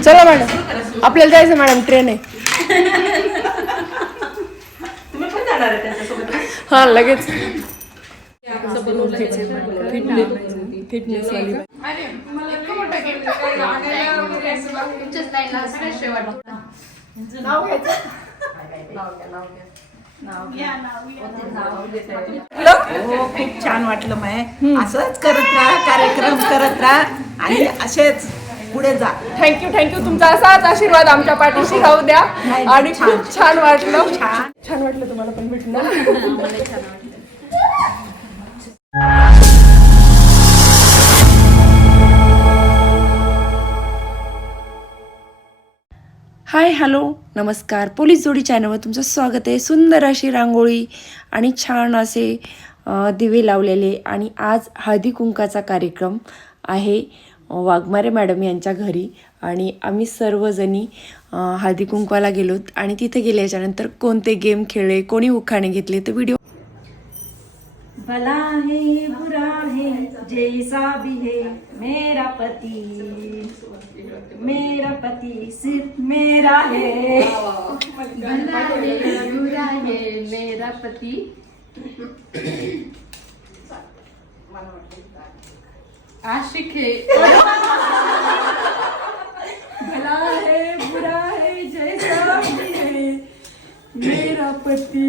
चला मॅडम. आपल्याला जायचं मॅडम ट्रेन आहे. तुम्ही पण जाणार आहे त्यांच्यासोबत हा? लगेच. हो खूप छान वाटलं माय. असंच करत राहा कार्यक्रम करत राहा आणि असेच पुढे जा. थँक्यू थँक्यू तुमचा असाच आशीर्वाद आमच्या पाठीशी राहू द्या. नाही, आणि छान. खूप छान वाटलं. छान. छान वाटलं तुम्हाला पण भेटलं हाय हॅलो नमस्कार. पोलीस जोडी चॅनलवर तुमचं स्वागत आहे. सुंदर अशी रांगोळी आणि छान असे अ, दिवे लावलेले आणि आज हळदी कुंकाचा कार्यक्रम आहे. वाघमारे मॅडम यांच्या घरी आणि आम्ही सर्वजणी हळदी कुंकवाला गेलोत आणि तिथे गेल्याच्यानंतर कोणते गेम खेळले कोणी उखाणे घेतले तर व्हिडिओ भला है बुरा है जैसा भी है मेरा पति। मेरा पति सिर्फ मेरा है। भला है बुरा है मेरा पति। आशिक है। भला है बुरा है जैसा भी है। मेरा पति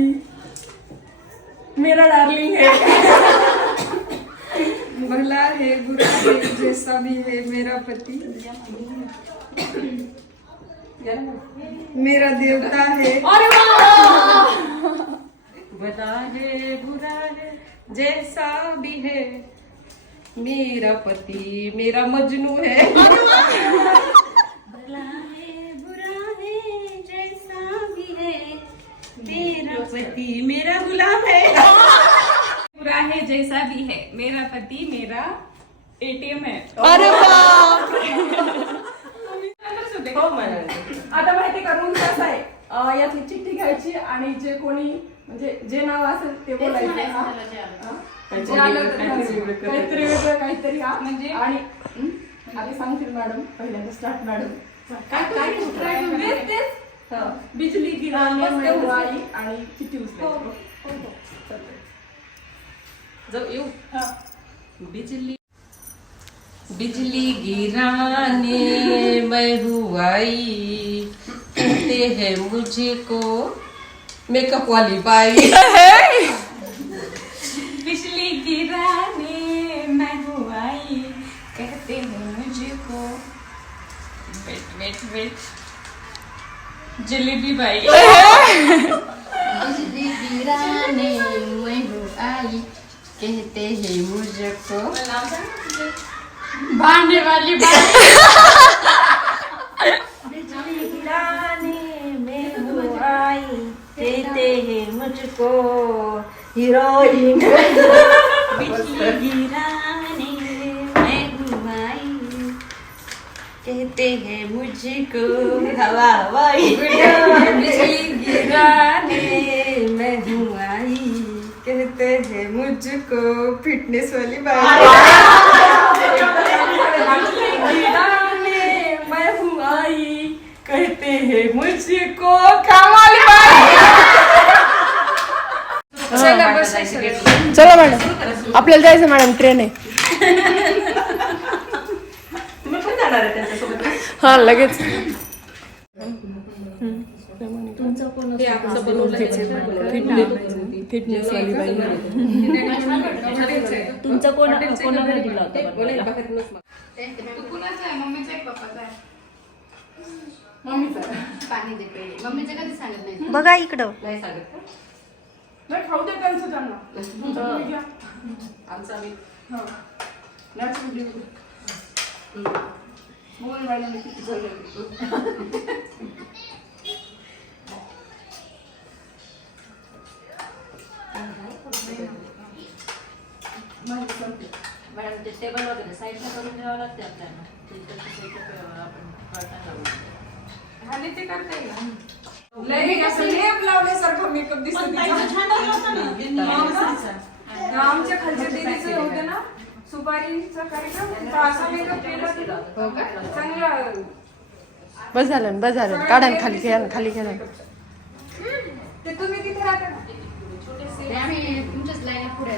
मेरा डार्लिंग है। भला है बुरा है जैसा भी है मेरा पति। मेरा देवता है। भला है बुरा है जैसा भी है। मेरा पति मेरा मजनू है। भला है बुरा है जैसा भी है मेरा पति मेरा गुलाम है। बुरा है जैसा भी है मेरा पति मेरा एटीएम है। अरे बाप हो आता माहिती का? रूल कसा आहे? यातली चिठ्ठी घ्यायची आणि जे कोणी म्हणजे जे नाव असेल ते बोलायचं. काहीतरी काहीतरी वेगळं काहीतरी हा म्हणजे? आणि आधी सांगतील मॅडम पहिल्यांदा स्टार्ट मॅडम. काय काय तेच तेच. बिजली गिराने आणि जाऊ येऊ. बिजली बिजली गिराने मैं आई कहते हैं मुझको मेकअप वाली बाई वेट वेट वेट जलेबी बाई बिजली गिराने मैं हूँ आई कहते हैं मुझको भांडे वाली बाई बिजली गिराने मैं हूँ आई कहते हैं मुझको। हीरोइन फिटनेस वाली बाई. गिराने मैं हूँ आई कहते हैं मुझको कामाली बाई. चला मॅडम. आपल्याला जायचं मॅडम ट्रेन आहे. तुम्ही पण जाणार आहे त्यांच्यासोबत. हा लगेच. फिटनेस वाली बाई तुमचा कोण कोणाकडे दिला होता? तू कुणाचा आहे आम्ही हा. Next video. मोबाईल वाल्याने किती बोलले. मॅडम ते टेबल वगैरे साईडला करून ठेवावं लागते आपल्याला ते त्याच्या साईडला आपण पळता लावू. खाली ते करता येईल लय असं लेप लावल्यासारखं मेकअप दिसत आमच्या खालच्या दिदीचं होतं ना सुपारीचा कार्यक्रम तर असा मेकअप केला तिला चांगला बस झालं ना, बस झालं ना. काढा ना खाली घ्या ना, खाली घ्या ना. ते तुम्ही तिथे राहता का? ते आम्ही तुमच्याच लाईन पुढे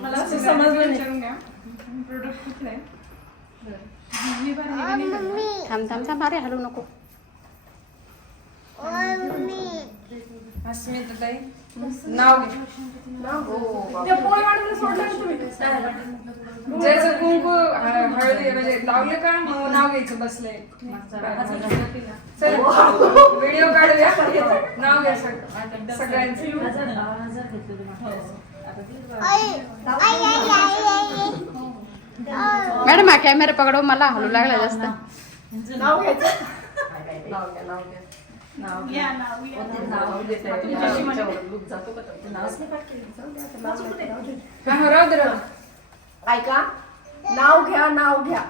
मला असं समजलं विचारून घ्या. प्रोडक्ट कुठलं आहे? थांब थांब थांब अरे हलू नको. अस्मिता ताई नाव घे. त्या पोळी वाढवलं सोडलं ना तुम्ही ज्याचं कुंकू ह- हळदी म्हणजे लावलं का? मग नाव घ्यायचं बसलंय चला. व्हिडिओ काढूया. नाव घ्या सग- सगळ्यांचं. मॅडम हा कॅमेरा पकडो मला हलू लागला जास्त. दे. ऐका नाव घ्या नाव घ्या.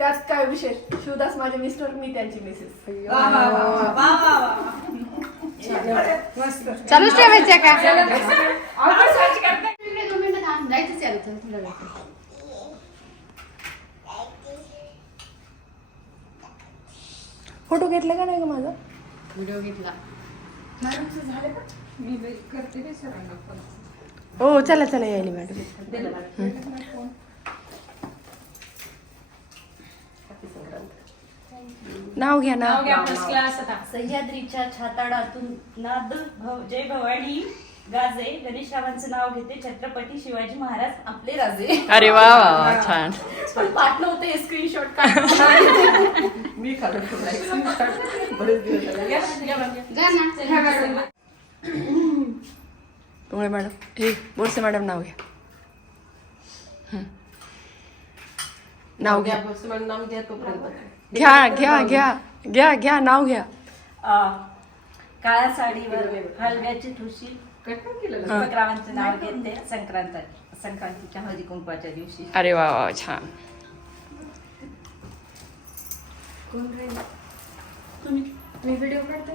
त्यात काय विशेष? शिवदास माझे मिस्टर मी त्यांची मिसेस चालूच ठेवायच्या का? फोटो घेतला का नाही का माझा? व्हिडिओ घेतला हो चला चला यायली मॅडम. नाव घ्या नाव नाव घ्या फर्स्ट क्लास आता सह्याद्रीच्या छाताडातून नाद भव जय भवानी गाजे. गणेशरावांचं नाव घेते. छत्रपती शिवाजी महाराज आपले राजे. अरे वा वा वा छान. पण पाठ नव्हते स्क्रीनशॉट जा ना. तुम्ही मॅडम. हे बोरसे मॅडम नाव घ्या. हं. नाव घ्या. घ्या घ्या घ्या घ्या घ्या नाव घ्या. काळ्या साडीवर हलव्याची ठुशी. उपक्रमांचं नाव घेते. संक्रांत संक्रांतीच्या हळदी कुंकवाच्या दिवशी. अरे वा वा छान. मी व्हिडिओ काढते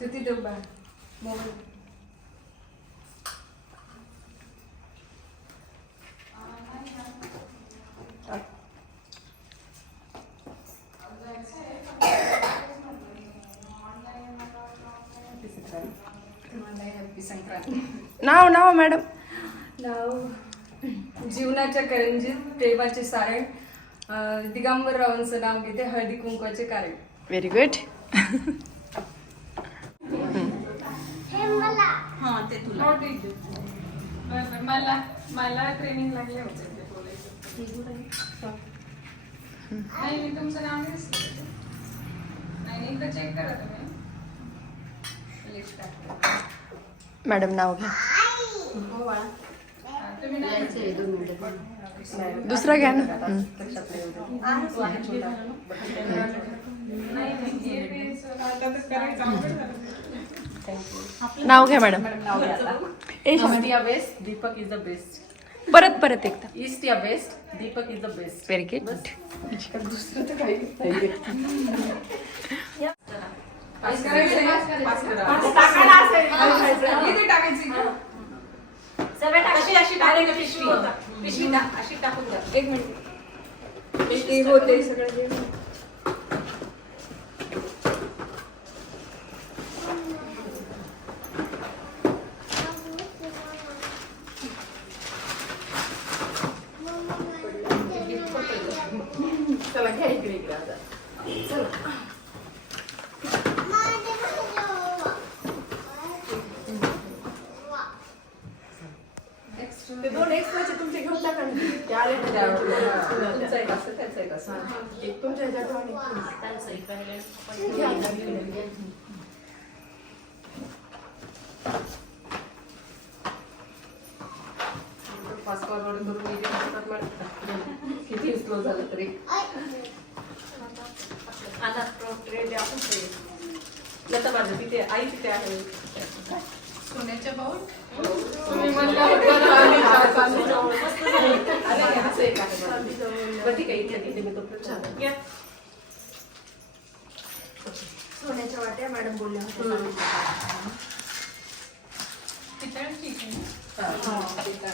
ते तिथे उभा. मोबाईल नाव नाव मॅडम. नाव. जीवनाच्या करंजीत प्रेमाचे सारण अं, दिगंबर रावांचं नाव घेते हळदी कुंकवाचे कारण. व्हेरी गुड ट्रेनिंग लागले होते ते बोलायचं. नाही मी तुमचं नाव नाही सांगितलं. नाही एकदा चेक करा तुम्ही. लिस्ट टाकते. मॅडम नाव घ्या. तुम्ही दुसरा घ्या ना. हं. नाव घ्या madam. Deepak is the best परत परत एकदा. ईस्ट या best Deepak is the best very good टाकायला असेल. किती टाकायची. का? सगळ्या टाकायची अशी डायरेक्ट पिशवी. पिशवी टाक- अशी टाकून द्या. एक मिनिट. होते. सगळं जे चला घ्या इकडे इकडे आता ते दोन एक्स्ट्राचे तुमचे घेऊन टाका ना. ते आले ना. तुमचा एक असं त्याचा एक असं एक तुमच्या ह्याच्यात आणि एक आता इकडे. फास्ट फॉरवर्ड करून इथे टाकतात मॅडम. किती स्लो झालं तरी लता माझं तिथे आई तिथे आहे. सोन्याच्या बाऊल? तुम्ही म्हणलं असं एक आहे. ठीक आहे इथे तिथे मी तो. सोन्याच्या वाट्या मॅडम बोलल्या? हा, ठीक आहे.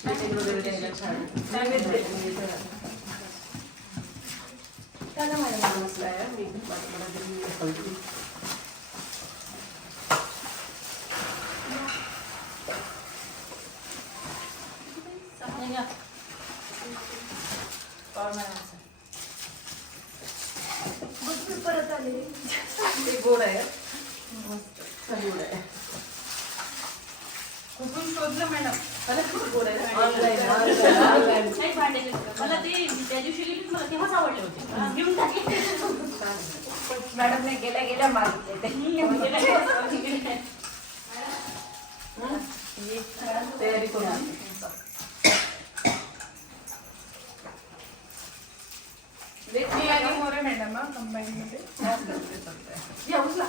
Meeting वगैरे द्यायला छान. त्याला माझ्या माणूसला आहे, मी माझ्या मनात मी बोलते. ते गोड आहे मस्त गोड आहे कुठून शोधलं मॅडम अरे खूप गोड आहे ऑनलाईन ऑनलाईन नाही भांडे मला ते त्या दिवशी गेली मला तेव्हाच आवडले होते मला घेऊन टाकले मॅडमने गेल्या गेल्या मागितले ते तयारी करून मी आणि मोरे मॅडम हा कंबाईन मध्ये घ्या, उचला.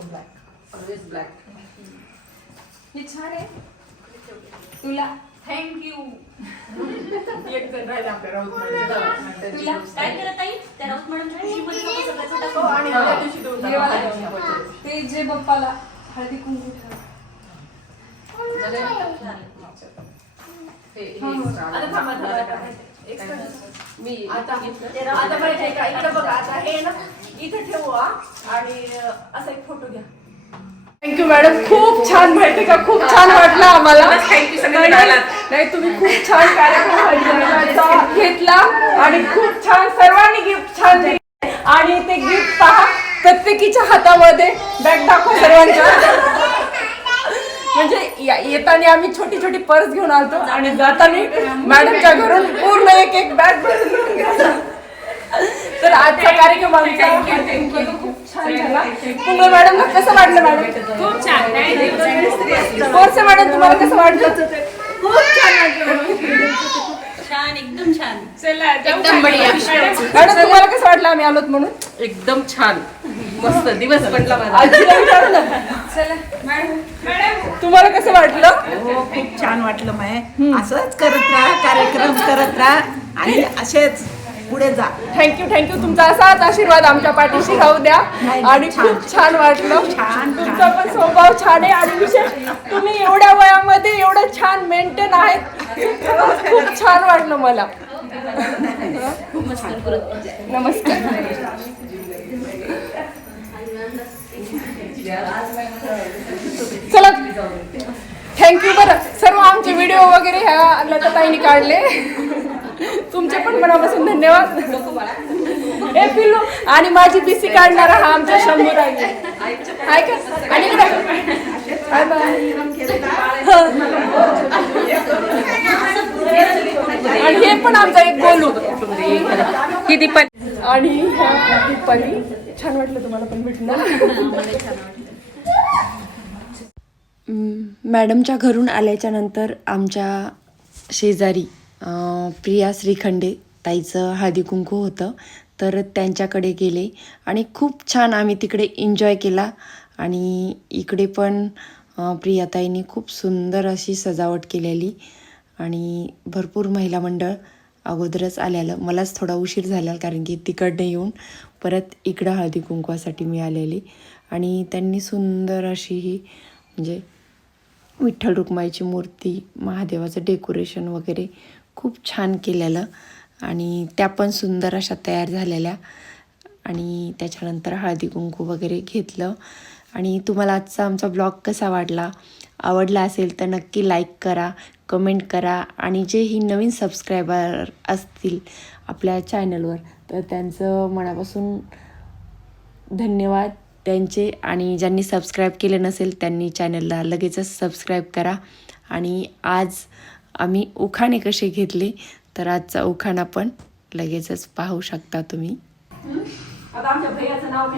ब्लॅक ऑलवेज ब्लॅक हे छान आहे तुला थँक्यू एक जण राहिला आपल्या राऊत मध्ये. तुला काय केलं ताई त्या राऊत मॅडम सगळ्याचं त्या दिवशी देऊन टाका. वाला ते जे बाप्पाला हळदी कुंकू ठेवा. आता थांबा, थांबा, थांबा. Extra. मी आता आता माहिती आहे. का इकडे बघा आता हे ना इथे ठेवू हा. आणि अं, असा एक फोटो घ्या. थँक्यू मॅडम खूप छान माहिती का? खूप छान वाटलं आम्हाला. नाही नाही, तुम्ही खूप छान कार्यक्रम घेतला आणि खूप छान सर्वांनी गिफ्ट छान दिले. आणि ते गिफ्ट पहा प्रत्येकीच्या हातामध्ये बॅग दाखवा सर्वांच्या. म्हणजे येताना आम्ही छोटी छोटी पर्स घेऊन आलतो आणि जाताना मॅडमच्या घरून पूर्ण एक एक बॅग भरून. तर आजचा कार्यक्रम आमचा खूप छान झाला. मॅडमला कसं वाटलं मॅडम? खूप छान. मॅडम तुम्हाला कसं वाटलं? खूप छान वाटलं. छान एकदम छान. चला एकदम बढिया. मॅडम तुम्हाला कसं वाटलं आम्ही आलोत म्हणून? एकदम छान. मस्त दिवस पडला माझा आजीला विचारू ना चला मॅडम मॅडम. तुम्हाला कसं वाटलं? हो खूप छान वाटलं माय. असंच करत राहा कार्यक्रम करत राहा. आणि असेच पुढे जा. थँक्यू थँक्यू तुमचा असाच आशीर्वाद आमच्या पाठीशी राहू द्या. आणि खूप छान. वाटलं. छान, तुमचा पण स्वभाव छान आहे आणि विशेष तुम्ही एवढ्या वयामध्ये एवढं छान मेंटेन आहेत. खूप छान वाटलं मला. नमस्कार. चला. थँक्यू बरं. सर्व आमचे व्हिडिओ वगैरे ह्या लताताईने काढले. तुमचे पण मनापासून धन्यवाद. हे पिल्लू आणि माझी बीसी काढणारा हा आमचा शंभू राहील हाय का? आणि इकडे. बाय बाय आणि हे पण आमचा एक गोलू. ही दीपाली आणि ह्या दीपाली छान वाटलं तुम्हाला पण भेटून. ना आम्हाला छान वाटलं म, मॅडमच्या घरून आल्याच्यानंतर आमच्या शेजारी प्रिया श्रीखंडे ताईचं हळदी कुंकू होतं. तर त्यांच्याकडे गेले आणि खूप छान आम्ही तिकडे एन्जॉय केला. आणि इकडे पण प्रियाताईंनी खूप सुंदर अशी सजावट केलेली. आणि भरपूर महिला मंडळ अगोदरच आलेलं. मलाच थोडा उशीर झाला कारण की तिकडनं येऊन परत इकडं हळदी कुंकवासाठी मी आलेली. आणि त्यांनी सुंदर अशी ही म्हणजे विठ्ठल रुक्माईची मूर्ती महादेवाचं डेकोरेशन वगैरे खूप छान केलेलं आणि त्या पण सुंदर अशा तयार झालेल्या. आणि त्याच्यानंतर हळदी कुंकू वगैरे घेतलं. आणि तुम्हाला आजचा आमचा ब्लॉग कसा वाटला? आवडला असेल तर नक्की लाईक करा कमेंट करा आणि जे ही नवीन सबस्क्रायबर असतील आपल्या चॅनलवर तर त्यांचं मनापासून धन्यवाद त्यांचे. आणि ज्यांनी सबस्क्राईब केले नसेल त्यांनी चॅनलला लगेचच सबस्क्राईब करा. आणि आज आम्ही उखाणे कसे घेतले तर आजचा उखाणा पण लगेचच पाहू शकता तुम्ही. आता आमच्या भैयाचं नाव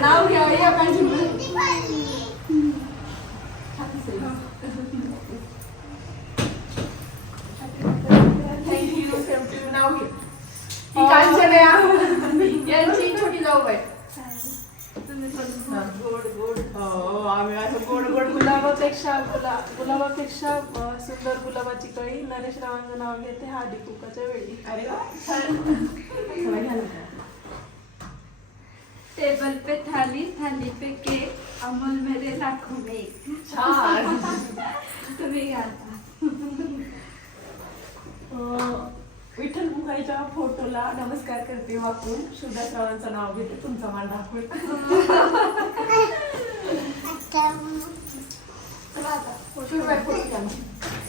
नाव या पाहिजे. ही कांचनया यांची छोटी जाऊ बाई. गोड गोड हो. आम्ही असं गोड गोड गुलाबापेक्षा गुला गुलाबापेक्षा सुंदर गुलाबाची कळी. नरेश रावांचं नाव घेते हळदी कुकाच्या वेळी. अरे वा. छान टेबल पे थाली थाली पे केक अमोल मेरे लाखों में तुम्ही गाता अं, विठ्ठल मुखाईच्या फोटोला नमस्कार करते वापरून शुभदास रावांचं नाव घेते. तुमचा मान दाखवून